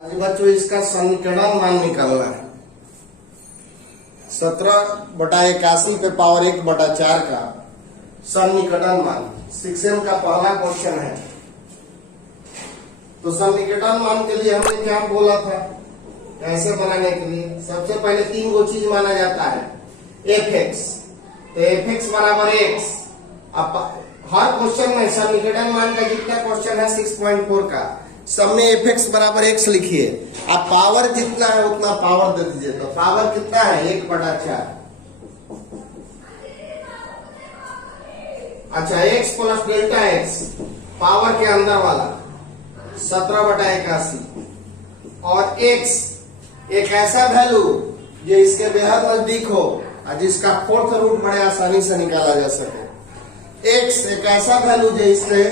आज बच्चों इसका समीकरण मान निकालना है। 17/81 पे पावर 1/4 का समीकरण मान 6M का पहला क्वेश्चन है। तो समीकरण मान के लिए हमने क्या बोला था, कैसे बनाने के लिए सबसे पहले तीन गो चीज माना जाता है। fx, तो fx बराबर x। अब हर क्वेश्चन में समीकरण मान का जितना क्वेश्चन है 6.4 का सब में fx बराबर x लिखिए। आप पावर जितना है उतना पावर दे दीजिए। तो पावर कितना है 1/4। अच्छा, x plus delta x power के अंदर वाला 17/81 और x एक ऐसा वैल्यू जो इसके बेहद नजदीक हो और जिसका फोर्थ रूट बड़े आसानी से निकाला जा सके। x एक ऐसा वैल्यू जो इसके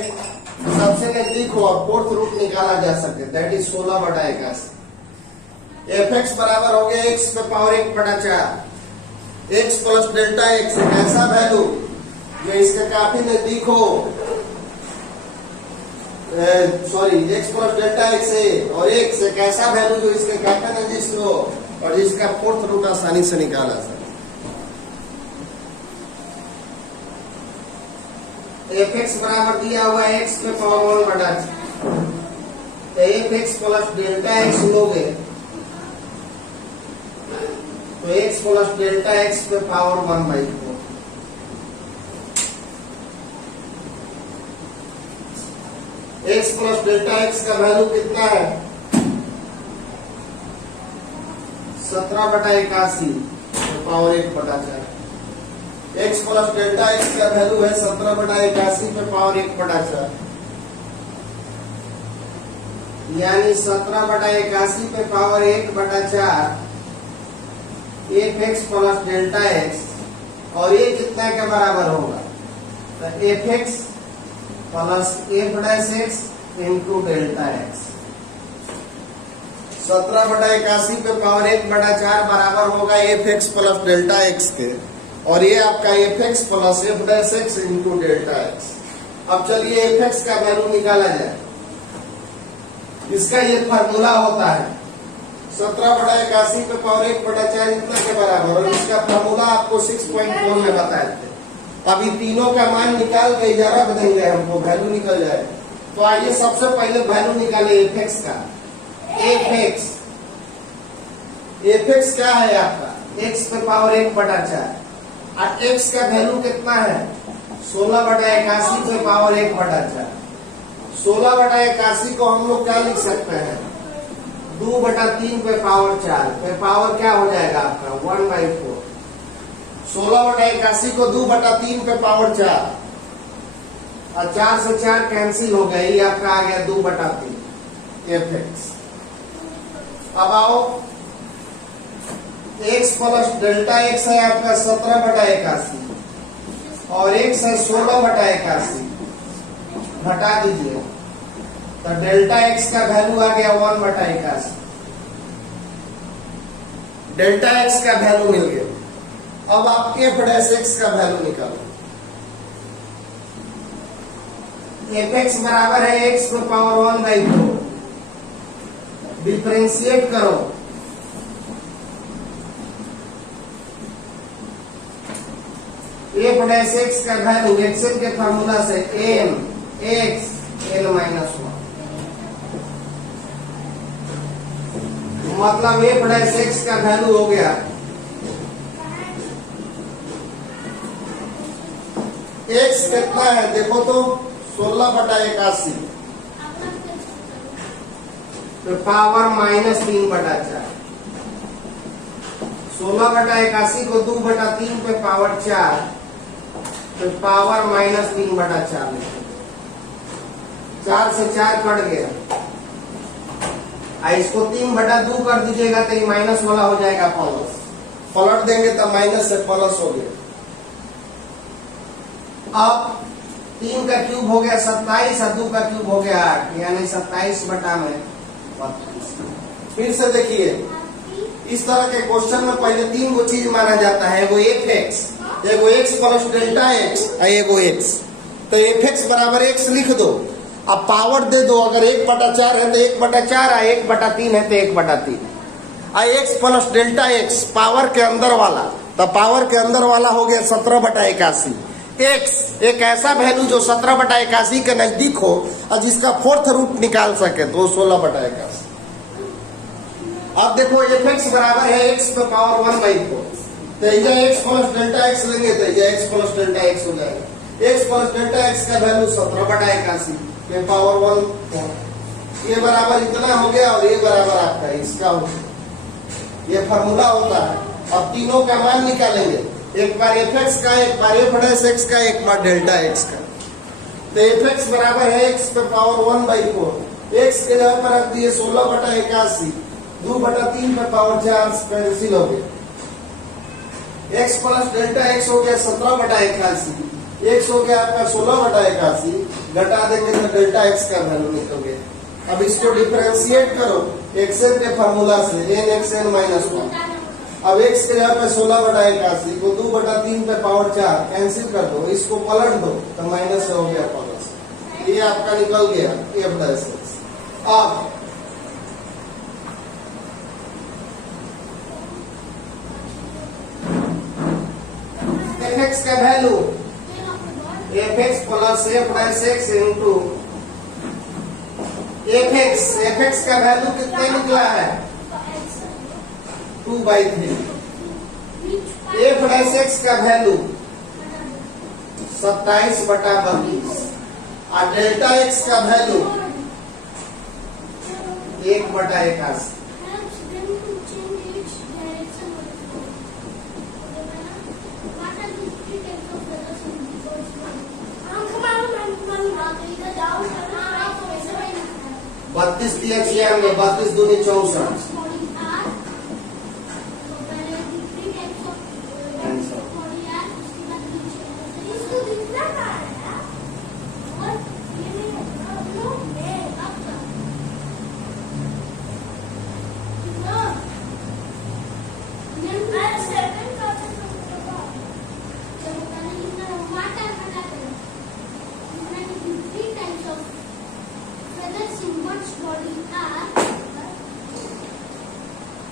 सबसे नजदीक हो और फोर्थ रूट निकाला जा सके, दैट इज 16/81। fx बराबर हो गया x पे power 1/4। x plus delta x एक ऐसा वैल्यू जो इसके काफी नजदीक हो, x प्लस डेल्टा x है और x एक ऐसा वैल्यू जो इसके काफी नजदीक हो और जिसका फोर्थ रूट आसानी से निकाला जा सके। fx बराबर दिया हुआ है x पे पावर 1/4। तो fx प्लस डेल्टा x लोगे तो x प्लस डेल्टा x पे power 1/4। x plus delta x का वैल्यू कितना है 17/81 power 1/4। x plus delta x का वैल्यू है 17/81 पे पावर 1/4, यानी 17/81 पे power 1/4 fx plus delta x। और ये कितना के बराबर होगा, तो fx plus f'(x) into delta x। 17/81 पे पावर 1/4 बराबर होगा fx प्लस डेल्टा x के, और ये आपका fx plus f'(x) into delta x। अब चलिए fx का वैल्यू निकाला जाए। इसका ये फार्मूला होता है 17/81 पे पावर 1/4 इतना के बराबर, और इसका फार्मूला आपको 6.4 में बताए थे। अभी तीनों का मान निकाल के इजारा देंगे हमको, वैल्यू निकल जाए। तो आइए सबसे पहले वैल्यू निकाले fx का। fx क्या है आपका x पे पावर 1/4 और x का वैल्यू कितना है 16/81 पे पावर 1/4। 16/81 को हम लोग क्या लिख सकते हैं 2/3 पे पावर 4 पे पावर क्या हो जाएगा आपका 1/4। 16/81 को 2/3 पे पावर 4 और 4 से 4 कैंसिल हो गया, ये आपका आ गया 2/3 fx। अब आओ x प्लस डेल्टा x है आपका 17/81 और x है 16/81, घटा दीजिए तो डेल्टा x का वैल्यू आ गया 1/81। डेल्टा x का वैल्यू मिल गया। अब आप f'(x) का वैल्यू निकालो। fx बराबर है x पे पावर 1/4। डिफरेंशिएट करो, f'(x) का वैल्यू एक्सेल के फार्मूला से m x n-1, मतलब f'(x) का वैल्यू हो गया x कितना है देखो तो 16/81 तो पावर -3/4। 16/81 को 2/3 पे पावर 4 तो पावर -3/4। 4 से 4 कट गया, इसको 3/2 कर दीजिएगा तो ये माइनस वाला हो जाएगा प्लस, पलट देंगे तो माइनस से प्लस हो गया। अब 3 का क्यूब हो गया 27 और 2 का क्यूब हो गया 8, यानी 27/32। फिर से देखिए, इस तरह के क्वेश्चन में पहले तीन गो चीज माना जाता है, एगो fx, एगो x प्लस डेल्टा x और एगो x। तो fx बराबर x लिख दो अब पावर दे दो, अगर 1/4 है तो 1/4, 1/3 है तो 1/3। X plus delta x power के अंदर वाला, तो पावर के अंदर वाला हो गया 17/81। एक्स एक ऐसा वैल्यू जो 17/81 के नजदीक हो और जिसका फोर्थ रूट निकाल सके तो 16/81। अब देखो एफ एक्स बराबर है एक्स पे पावर 1/4, तो यह एक्स प्लस डेल्टा एक्स लेंगे तो यह एक्स प्लस डेल्टा एक्स हो जाएगा। एक्स प्लस डेल्टा एक्स का वैल्यू 17/81 पे पावर 1, ये बराबर इतना हो गया और ये बराबर आपका इसका हो गया। ये फार्मूला होता है। अब तीनों का मान निकालेंगे, एक बार एफ एक्स का, एक बार एफ डैश एक्स का, एक बार डेल्टा एक्स का। तो एफ एक्स बराबर है एक्स पे पावर 1/4, एक्स के जगह पर रख दिए 16/81, 2/3 पे पावर 4 कैंसिल हो गया। एक्स प्लस डेल्टा एक्स हो गया 17/81, एक्स हो गया आपका 16/81, घटा देंगे तो डेल्टा एक्स का वैल्यू निकल गया। अब इसको डिफरेंशिएट करो एक्सएन के फार्मूला से, एन एक्सएन माइनस 1। अब x के जगह पे 16/81 को 2/3 पे पावर 4 कैंसिल कर दो, इसको पलट दो तो माइनस हो गया प्लस, ये आपका निकल गया एफ डैश एक्स। अब एफ एक्स का value F x plus F dash x into F x का वैल्यू कितना निकला है 2/3। एफ डैश एक्स का वैल्यू 27/32 और डेल्टा एक्स का वैल्यू 1/81। बत्तीस 96, 32 दूनी 64।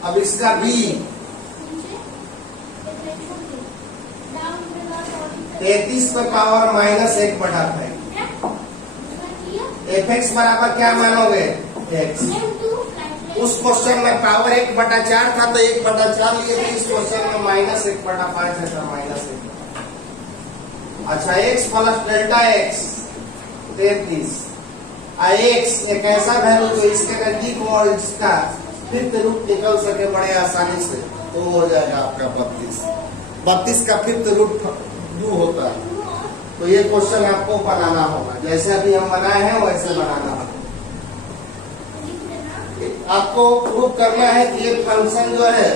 अब इसका बी 33 पे पावर -1/5। एफ एक्स बराबर क्या मानोगे एक्स। उस क्वेश्चन में पावर 1/4 था तो 1/4 लिए थे, इस क्वेश्चन में -1/5 है तो -1। अच्छा x plus delta x 33, x एक ऐसा वैल्यू जो इसके नजदीक हो और इसका फिफ्थ रूट निकल सके बड़े आसानी से, तो हो जाएगा आपका 32 का फिफ्थ रूट 2 होता है। तो ये क्वेश्चन आपको बनाना होगा, जैसे अभी हम बनाए हैं वैसे बनाना होगा। आपको प्रूव करना है कि ये फंक्शन जो है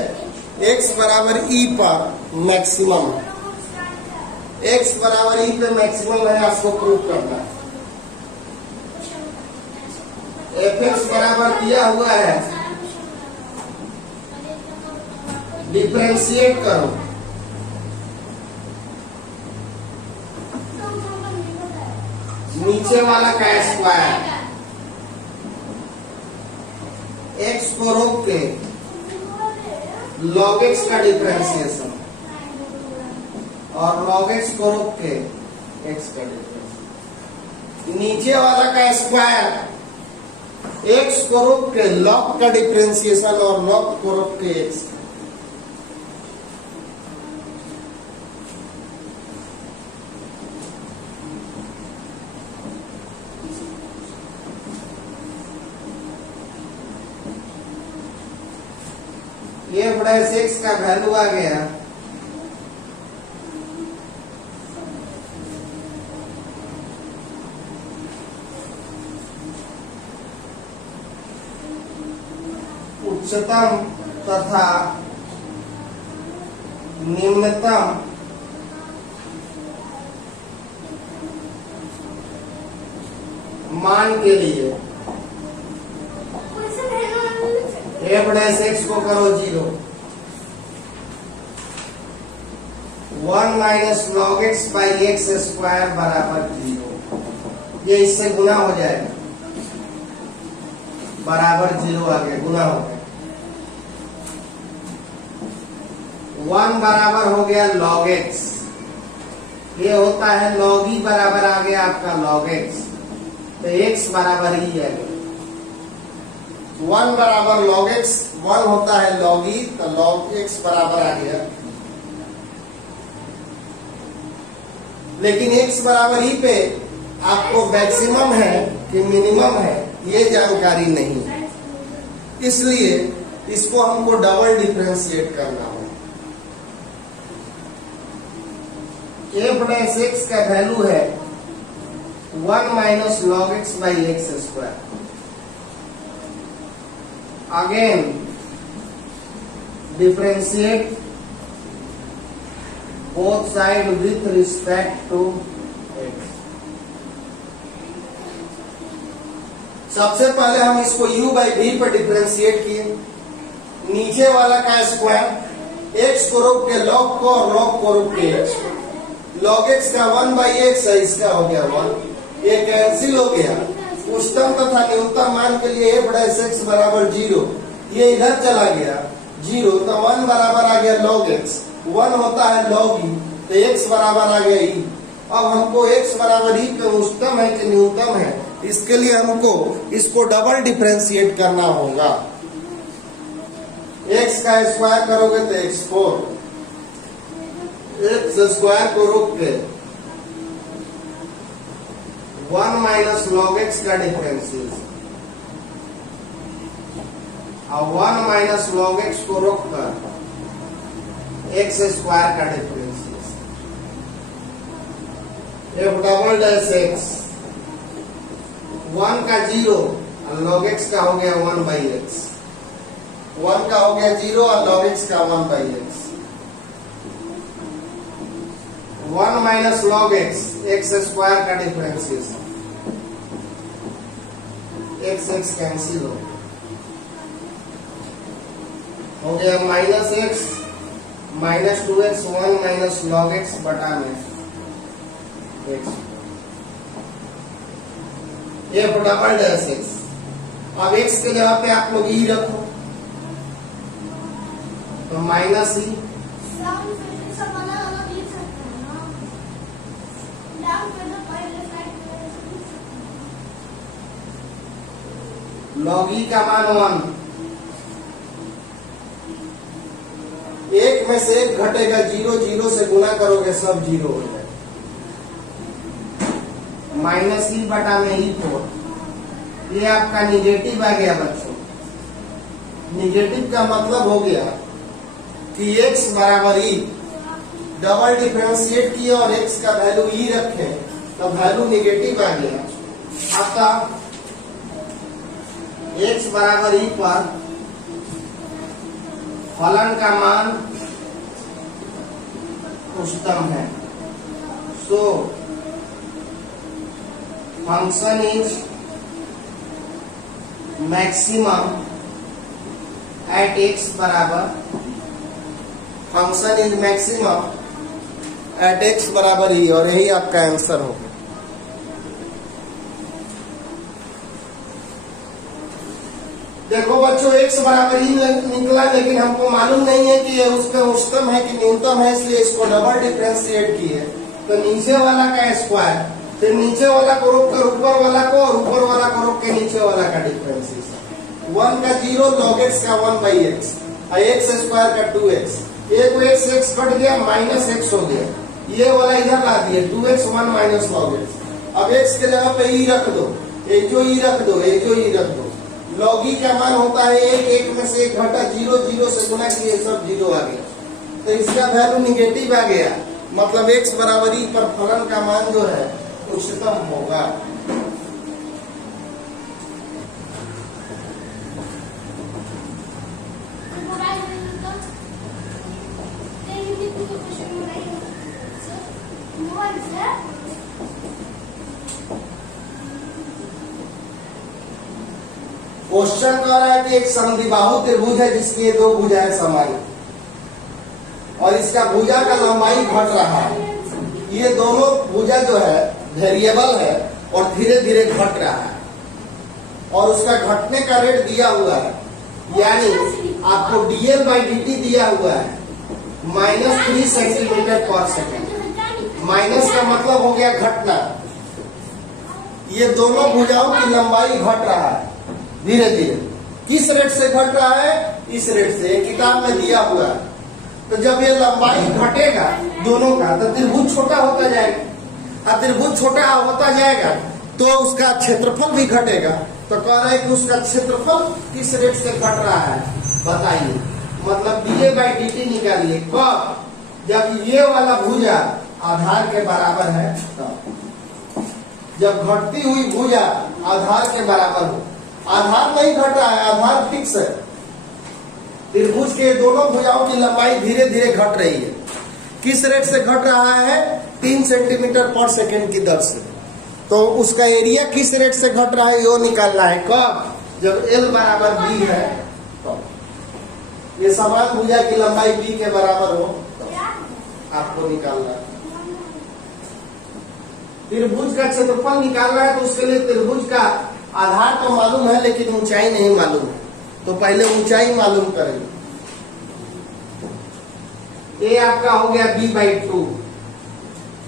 x बराबर e पर मैक्सिमम है, x बराबर e पे मैक्सिमम है, आपको प्रूव करना है। एफ एक्स बराबर दिया हुआ है, डिफरेंशिएट करो, नीचे वाला का स्क्वायर, एक्स को रोक के लॉग एक्स का डिफरेंशिएशन और लॉग एक्स को रोक के एक्स का डिफरेंशिएशन, नीचे वाला का स्क्वायर एक्स को रोक के लॉग का डिफरेंशिएशन और लॉग को रोक के एक्स। ये बड़ा एक्स का वैल्यू आ गया उच्चतम तथा निम्नतम मान के लिए एफ डैश एक्स को करो 0, 1 minus log x by x square बराबर 0। ये इससे गुना हो जाएगा। बराबर 0 आ गया, गुना हो गया। 1 बराबर हो गया log x, ये होता है log e बराबर आ गया आपका log x, तो x बराबर ही है। 1 बराबर log x, 1 होता है log e, तो log x बराबर आ गया। लेकिन x बराबर ही पे आपको मैक्सिमम है कि मिनिमम है ये जानकारी नहीं है, इसलिए इसको हमको डबल डिफरेंशिएट करना होगा। f डैश x का वैल्यू है 1 minus log x by x square. Again differentiate both side with respect to x। सबसे पहले हम इसको u बाई v पर डिफरेंशिएट किए, नीचे वाला का स्क्वायर x को रोक के log को और log को रोक के x, log x का 1 बाई x है, इसका हो गया 1, ये कैंसिल हो गया। उच्चतम तथा न्यूनतम मान के लिए f डैश x बराबर 0, ये इधर चला गया 0, तो 1 बराबर आ गया log x, 1 होता है log e, तो x बराबर आ गया e। अब हमको x बराबर e पे उच्चतम है कि न्यूनतम है, इसके लिए हमको इसको डबल डिफरेंशिएट करना होगा। x का स्क्वायर करोगे तो x4, x स्क्वायर को रोक के 1 माइनस log x का डिफरेंशिएशन, और 1 माइनस log x को रोक कर x स्क्वायर का differentiation, f double dash x 1 का 0 और log x का हो गया 1 बाई एक्स, 1 का हो गया 0 और log x का 1 by x, 1 minus log x, x square का डिफरेंशिएशन, x कैंसिल हो गया minus x minus 2x, 1 minus log x बटा में x, f double dash x। अब x के जगह पे आप लोग e रखो, तो माइनस e, log e का मान 1, एक में से एक घटेगा, 0 0 से गुना करोगे सब 0 हो जाएगा, माइनस ई बटा में e4, ये आपका निगेटिव आ गया बच्चों। निगेटिव का मतलब हो गया कि x बराबर e, डबल डिफरेंशिएट किए और x का वैल्यू e रखे तो वैल्यू निगेटिव आ गया। अतः x बराबर e पर फलन का मान उच्चतम है, so function is maximum at x बराबर, function is maximum at x बराबर ही, और यही आपका आंसर होगा। देखो बच्चों x बराबर ही निकला, लेकिन हमको मालूम नहीं है कि ये उसका उच्चतम है कि न्यूनतम है, इसलिए इसको डबल डिफरेंशिएट किए। तो नीचे वाला का स्क्वायर, फिर नीचे वाला को रोक कर ऊपर वाला को, और ऊपर वाला को रोक के नीचे वाला का डिफरेंशिएशन। 1 का 0 log x का 1 बाई एक्स, और x स्क्वायर का 2x, एक x कट गया माइनस x हो गया, ये वाला इधर ला दिए 2x 1 माइनस log x। अब x के जगह पे e रख दो, एक जो e रख दो, एक जो e रख दो। log e का मान होता है एक में से एक घटा, 0 0 से गुना किए सब 0 आ गया, तो इसका वैल्यू निगेटिव आ गया, मतलब x बराबर e पर फलन का मान जो है उच्चतम होगा। क्वेश्चन कह रहा है कि एक समद्विबाहु त्रिभुज है जिसकी ये दो भुजाएं समान है और इसका भुजा का लंबाई घट रहा है। ये दोनों भुजा जो है वेरिएबल है और धीरे धीरे घट रहा है। और उसका घटने का रेट दिया हुआ है, यानी आपको dl बाई dt दिया हुआ है -3 सेंटीमीटर पर सेकेंड। माइनस का मतलब हो गया घटना। ये दोनों भुजाओं की लंबाई घट रहा है धीरे धीरे। किस रेट से घट रहा है? इस रेट से, किताब में दिया हुआ है। तो जब ये लंबाई घटेगा दोनों का तो त्रिभुज छोटा होता जाएगा, और त्रिभुज छोटा होता जाएगा तो उसका क्षेत्रफल भी घटेगा। तो कह रहे हैं कि उसका क्षेत्रफल किस रेट से घट रहा है बताइए। मतलब dA बाई dt निकालिए। कब? जब ये वाला भुजा आधार के बराबर है तब। जब घटती हुई भुजा आधार के बराबर हो। आधार नहीं घटा है, आधार फिक्स है। त्रिभुज के दोनों भुजाओं की लंबाई धीरे धीरे घट रही है। किस रेट से घट रहा है? 3 सेंटीमीटर पर सेकेंड की दर से। तो उसका एरिया किस रेट से घट रहा है यो निकालना है। कब? जब L बराबर B है तो। ये समान भुजा की लंबाई B के बराबर हो तो आपको निकालना है। त्रिभुज का क्षेत्रफल निकालना है तो उसके लिए त्रिभुज का आधार तो मालूम है लेकिन ऊंचाई नहीं मालूम है। तो पहले ऊंचाई मालूम करेंगे। ये आपका हो गया b बाई 2।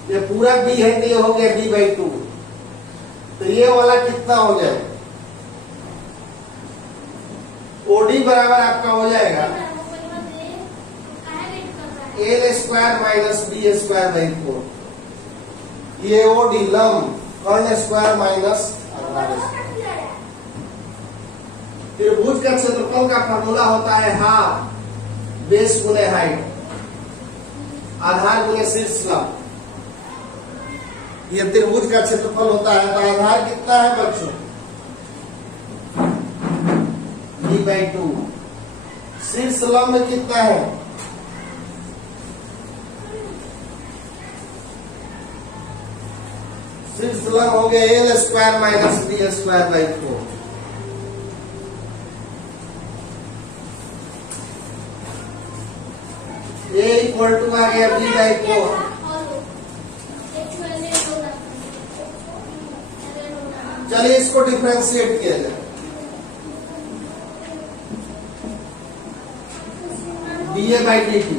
ये पूरा b है तो ये हो गया b बाई 2। तो ये वाला कितना हो जाए? OD बराबर आपका हो जाएगा L square minus B square by 4। ये OD लंब कर्ण स्क्वायर माइनस आधार स्क्वायर। त्रिभुज का क्षेत्रफल का फॉर्मूला होता है हाफ बेस गुने हाइट, आधार गुने शीर्ष लंब। ये त्रिभुज का क्षेत्रफल होता है। तो आधार कितना है बच्चों? b by 2। शीर्ष लंब कितना है? शीर्ष लंब हो गया L square minus B square by 4। A equal to आ गया B बाई 4। चलिए इसको डिफरेंशिएट किया जाए। dA by dt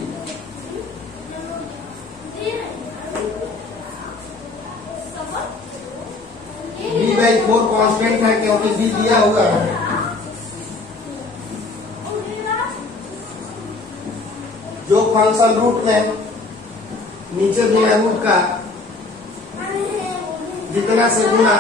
b by 4 constant है क्योंकि b दिया हुआ है। जो फंक्शन रूट में नीचे बिना रूट का जितना से गुना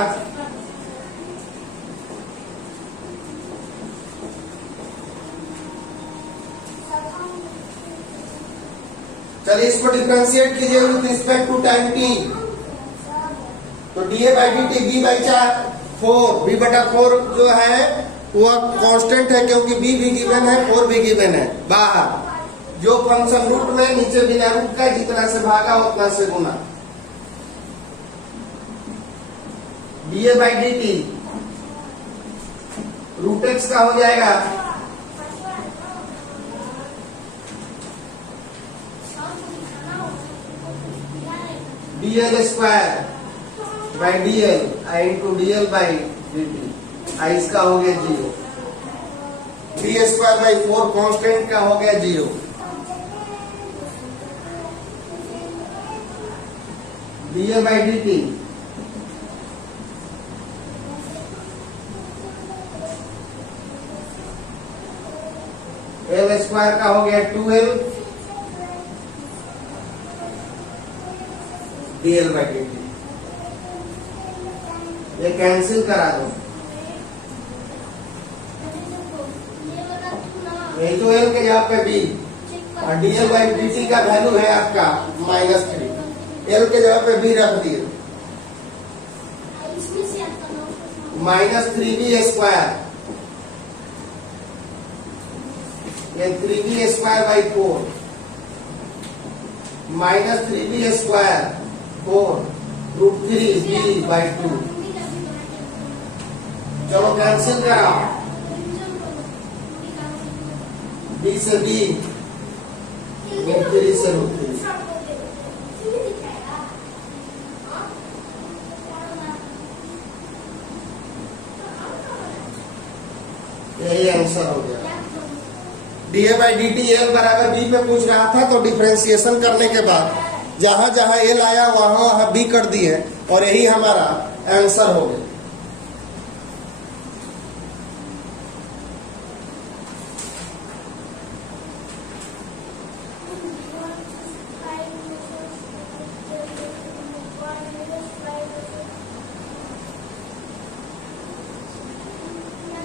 चलिए इसको डिफरेंशिएट कीजिए with respect to time t। तो dA by dt b by 4 b बटा 4 जो है वो कांस्टेंट है क्योंकि b भी गिवन है 4 भी गिवन है। बाहर जो फंक्शन रूट में नीचे बिना रूट का जितना से भागा उतना से गुना। dA by dt root x का हो जाएगा dl square by dl into dl by dt। इसका हो गया 0। d स्क्वायर बाई 4 कांस्टेंट का हो गया 0। dA by dt L square का हो गया 2L dl बाई dt। ये कैंसिल करा दो। यही तो L के जगह पे B और dl बाई dt का वैल्यू है आपका -3। L के जगह पे B रख दिए -3b स्क्वायर। ये 3b square by 4 -3b square 4 root 3b by 2। चलो कैंसिल कराओ। b से b रूट 3 से रूट 3। आंसर हो गया। DA by D T L बराबर बी पे पूछ रहा था, तो डिफरेंशिएशन करने के बाद जहां जहां एल आया वहां वहां बी कर दिए और यही हमारा आंसर हो गया।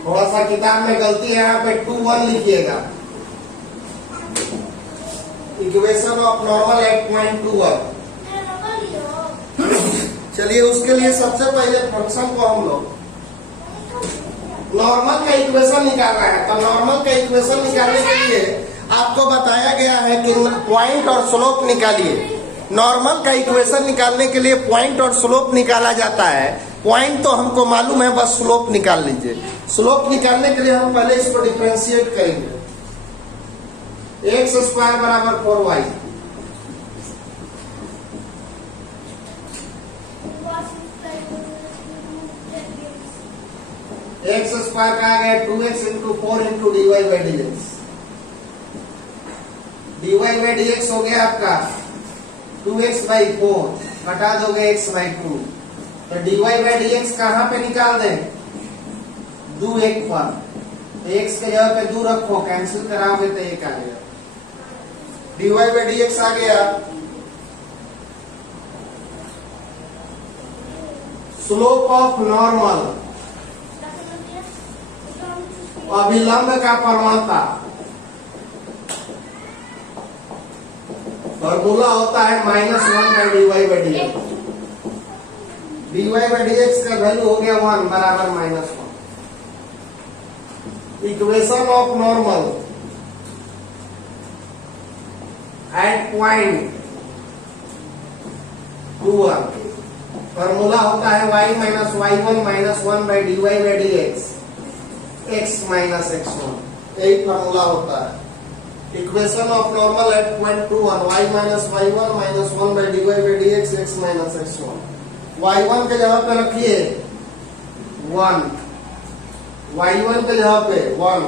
थोड़ा सा किताब में गलती है, यहाँ पे 2-1 लिखिएगा। Equation of normal at point 2-1। चलिए उसके लिए सबसे पहले फंक्शन को हम लोग नॉर्मल का इक्वेशन निकालना है। तो नॉर्मल का इक्वेशन निकालने के लिए आपको बताया गया है कि पॉइंट और स्लोप निकालिए। नॉर्मल का इक्वेशन निकालने के लिए पॉइंट और स्लोप निकाला जाता है। पॉइंट तो हमको मालूम है, बस स्लोप निकाल लीजिए। स्लोप निकालने के लिए हम पहले इसको डिफरेंशिएट करेंगे। एक्स स्क्वायर बराबर 4y, एक्स स्क्वायर का आ गया 2x into 4 into dy by dx। dy by dx हो गया आपका 2x बाई 4, घटा दोगे x बाई 2। तो dy बाई dx कहां पे निकाल दें? 2 1 पर। तो x के जगह पे 2 रखो, कैंसिल कराओगे तो 1 आ गया। dy बाई dx आ गया स्लोप ऑफ नॉर्मल, अभिलंब का प्रवणता। फॉर्मूला होता है -1 by dy by dx। dy by dx का वैल्यू हो गया 1 बराबर -1। Equation of normal at point 2-1। Formula होता है y minus y1 minus 1 by dy by dx, x minus x1। यही फॉर्मूला होता है। Equation of normal at point 2-1, y minus y1 minus 1 by dy by dx, x minus x1। y1 के जगह पे रखिए 1, y1 के जगह पे 1।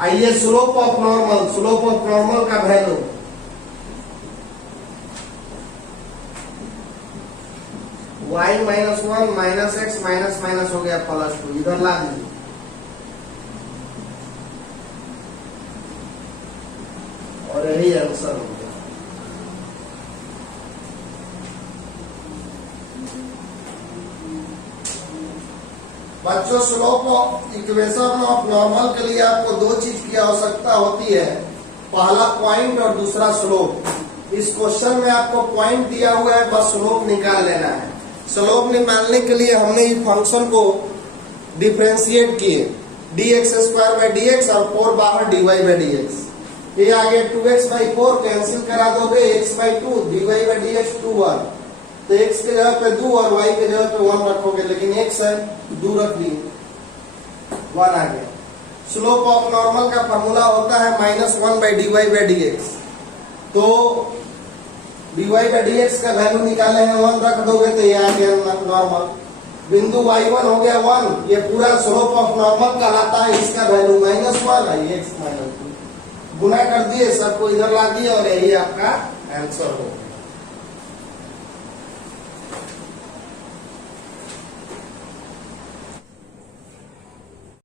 आइए slope of normal, slope of normal का value y minus 1 minus x minus minus हो गया +2, इधर ला दीजिए। और यही आंसर हो गया। बच्चों slope of equation of normal के लिए आपको 2 चीज की आवश्यकता होती है, पहला पॉइंट और दूसरा स्लोप। इस क्वेश्चन में आपको पॉइंट दिया हुआ है, बस स्लोप निकाल लेना है। स्लोप निकालने के लिए हमने इस फंक्शन को डिफरेंशिएट किए, dx स्क्वायर बाई dx और 4 बाहर dy बाई dx। ये आगे 2x बाई 4 कैंसिल करा दोगे, x by 2 dy by dx 2-1। तो x के जगह पे 2 और y के जगह पे 1 रखोगे, लेकिन x है 2 रख दिए, 1 आ गया। स्लोप ऑफ नॉर्मल का फॉर्मूला होता है -1 बाई dy बाई dx। तो dy बाई dx का वैल्यू निकाले हैं, 1 रख दोगे तो ये आ गया नॉर्मल। बिंदु y1 हो गया 1, ये पूरा स्लोप ऑफ नॉर्मल कहलाता है। इसका वैल्यू -1 है, x -2 गुना कर दिए, सबको इधर ला दिए और यही आपका आंसर होगा।